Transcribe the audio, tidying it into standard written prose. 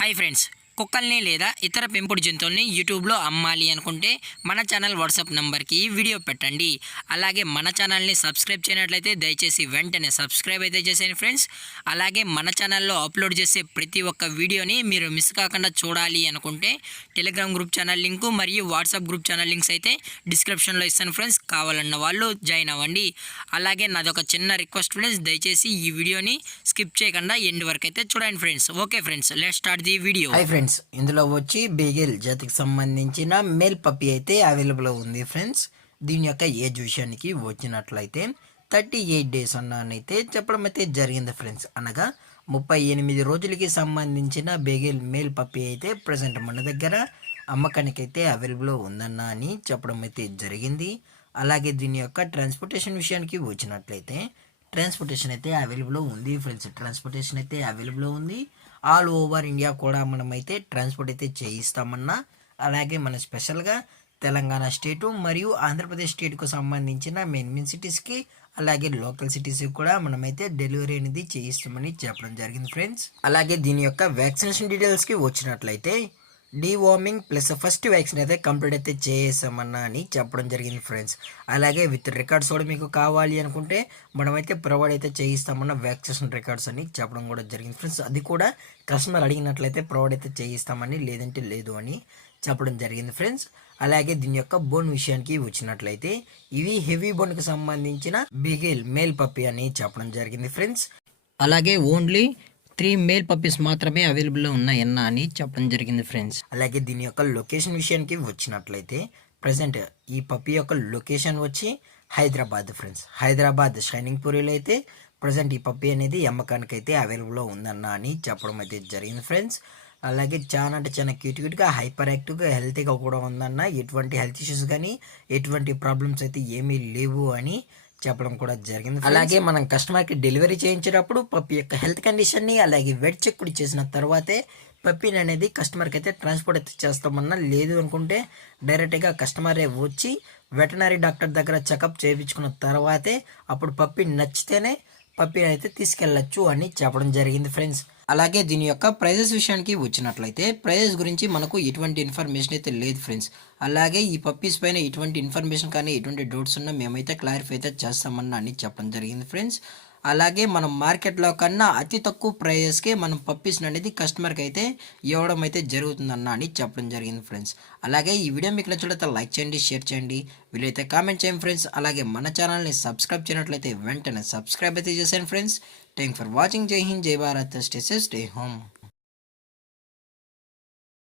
Hi friends, కుక్కల్ని లేదా ఇతర పెంపుడు జంతువుల్ని యూట్యూబ్లో అమ్మాలి అనుకుంటే మన ఛానల్ వాట్సాప్ నెంబర్కి వీడియో పెట్టండి. అలాగే మన ఛానల్ని సబ్స్క్రైబ్ చేయనట్లయితే దయచేసి వెంటనే సబ్స్క్రైబ్ అయితే చేసేయండి ఫ్రెండ్స్. అలాగే మన ఛానల్లో అప్లోడ్ చేసే ప్రతి ఒక్క వీడియోని మీరు మిస్ కాకుండా చూడాలి అనుకుంటే టెలిగ్రామ్ గ్రూప్ ఛానల్ లింకు మరియు వాట్సాప్ గ్రూప్ ఛానల్ లింక్స్ అయితే డిస్క్రిప్షన్లో ఇస్తాను ఫ్రెండ్స్. కావాలన్న వాళ్ళు జాయిన్ అవ్వండి. అలాగే నాదొక చిన్న రిక్వెస్ట్ ఫ్రెండ్స్, దయచేసి ఈ వీడియోని స్కిప్ చేయకుండా ఎండ్ వరకు అయితే చూడండి friends. Okay friends, let's start the video. Hi friends, ఇందులో వచ్చి బీగెల్ జాతికి సంబంధించిన మేల్ పప్పి అయితే అవైలబుల్ ఉంది ఫ్రెండ్స్. దీని యొక్క ఏజ్ విషయానికి వచ్చినట్లయితే 38 డేస్ అన్నానైతే చెప్పడం అయితే జరిగింది ఫ్రెండ్స్. అనగా 38 రోజులకి సంబంధించిన బేగెల్ మేల్ పప్పి అయితే ప్రజెంట్ మన దగ్గర అమ్మకానికి అయితే అవైలబుల్ ఉందన్న అని చెప్పడం అయితే జరిగింది. అలాగే దీని యొక్క ట్రాన్స్పోర్టేషన్ విషయానికి వచ్చినట్లయితే ట్రాన్స్పోర్టేషన్ అయితే అవైలబుల్ ఉంది ఫ్రెండ్స్. ట్రాన్స్పోర్టేషన్ అయితే అవైలబుల్ ఉంది. ఆల్ ఓవర్ ఇండియా కూడా మనమైతే ట్రాన్స్పోర్ట్ అయితే చేయిస్తామన్నా. అలాగే మన స్పెషల్గా తెలంగాణ స్టేటు మరియు ఆంధ్రప్రదేశ్ స్టేట్కు సంబంధించిన మెయిన్ సిటీస్కి అలాగే లోకల్ సిటీస్కి కూడా మనమైతే డెలివరీ అనేది చేయిస్తామని చెప్పడం జరిగింది ఫ్రెండ్స్. అలాగే దీని యొక్క వ్యాక్సినేషన్ డీటెయిల్స్కి వచ్చినట్లయితే డీవార్మింగ్ ప్లస్ ఫస్ట్ వ్యాక్సిన్ అయితే కంప్లీట్ అయితే చేసామన్నా అని చెప్పడం జరిగింది ఫ్రెండ్స్. అలాగే విత్ రికార్డ్స్ కూడా మీకు కావాలి అనుకుంటే మనమైతే ప్రొవైడ్ అయితే చేయిస్తామన్న వ్యాక్సినేషన్ రికార్డ్స్ అని చెప్పడం కూడా జరిగింది ఫ్రెండ్స్. అది కూడా కస్టమర్ అడిగినట్లయితే ప్రొవైడ్ అయితే చేయిస్తామని, లేదంటే లేదు అని చెప్పడం జరిగింది ఫ్రెండ్స్. అలాగే దీని యొక్క బోన్ విషయానికి వచ్చినట్లయితే ఇవి హెవీ బోన్కి సంబంధించిన బిగెల్ మేల్ పప్పి అని చెప్పడం జరిగింది ఫ్రెండ్స్. అలాగే ఓన్లీ 3 మేల్ పప్పీస్ మాత్రమే అవైలబుల్లో ఉన్నాయన్న అని చెప్పడం జరిగింది ఫ్రెండ్స్. అలాగే దీని యొక్క లొకేషన్ విషయానికి వచ్చినట్లయితే ప్రజెంట్ ఈ పప్పీ యొక్క లొకేషన్ వచ్చి హైదరాబాద్ ఫ్రెండ్స్. హైదరాబాద్ షైనింగ్ పూరిలో అయితే ప్రజెంట్ ఈ పప్పీ అనేది అమ్మకానికి అయితే అవైలబుల్లో ఉందన్న అని చెప్పడం అయితే జరిగింది ఫ్రెండ్స్. అలాగే చాలా అంటే చాలా క్యూట్గా హైపర్ యాక్టివ్గా హెల్తీగా కూడా ఉందన్న. ఎటువంటి హెల్త్ ఇష్యూస్ కానీ ఎటువంటి ప్రాబ్లమ్స్ అయితే ఏమీ లేవు అని చెప్పడం కూడా జరిగింది. అలాగే మనం కస్టమర్కి డెలివరీ చేయించేటప్పుడు పప్పి యొక్క హెల్త్ కండిషన్ని అలాగే వెట్ చెక్ కూడా చేసిన తర్వాతే పప్పీని అనేది కస్టమర్కి అయితే ట్రాన్స్పోర్ట్ అయితే చేస్తామన్నా. లేదు అనుకుంటే డైరెక్ట్గా కస్టమరే వచ్చి వెటనరీ డాక్టర్ దగ్గర చెకప్ చేయించుకున్న తర్వాతే అప్పుడు పప్పి నచ్చితేనే పప్పీని అయితే తీసుకెళ్ళచ్చు అని చెప్పడం జరిగింది ఫ్రెండ్స్. అలాగే దీని యొక్క ప్రైజెస్ విషయానికి వచ్చినట్లయితే ప్రైజెస్ గురించి మనకు ఎటువంటి ఇన్ఫర్మేషన్ అయితే లేదు ఫ్రెండ్స్. అలాగే ఈ పప్పీస్ పైన ఎటువంటి ఇన్ఫర్మేషన్ కానీ ఎటువంటి డౌట్స్ ఉన్నా మేమైతే క్లారిఫై అయితే చేస్తామన్నా అని చెప్పడం జరిగింది ఫ్రెండ్స్. అలాగే మనం మార్కెట్లో కన్నా అతి తక్కువ ప్రైజెస్కే మనం పప్పీస్ అనేది కస్టమర్కి అయితే ఇవ్వడం అయితే జరుగుతుందన్న అని చెప్పడం జరిగింది ఫ్రెండ్స్. అలాగే ఈ వీడియో మీకు నచ్చినట్లయితే లైక్ చేయండి, షేర్ చేయండి, వీలైతే కామెంట్ చేయండి ఫ్రెండ్స్. అలాగే మన ఛానల్ని సబ్స్క్రైబ్ చేయనట్లయితే వెంటనే సబ్స్క్రైబ్ అయితే చేసేయండి ఫ్రెండ్స్. Thank for watching. జై హింద్, జై Bharat, stay safe, stay home.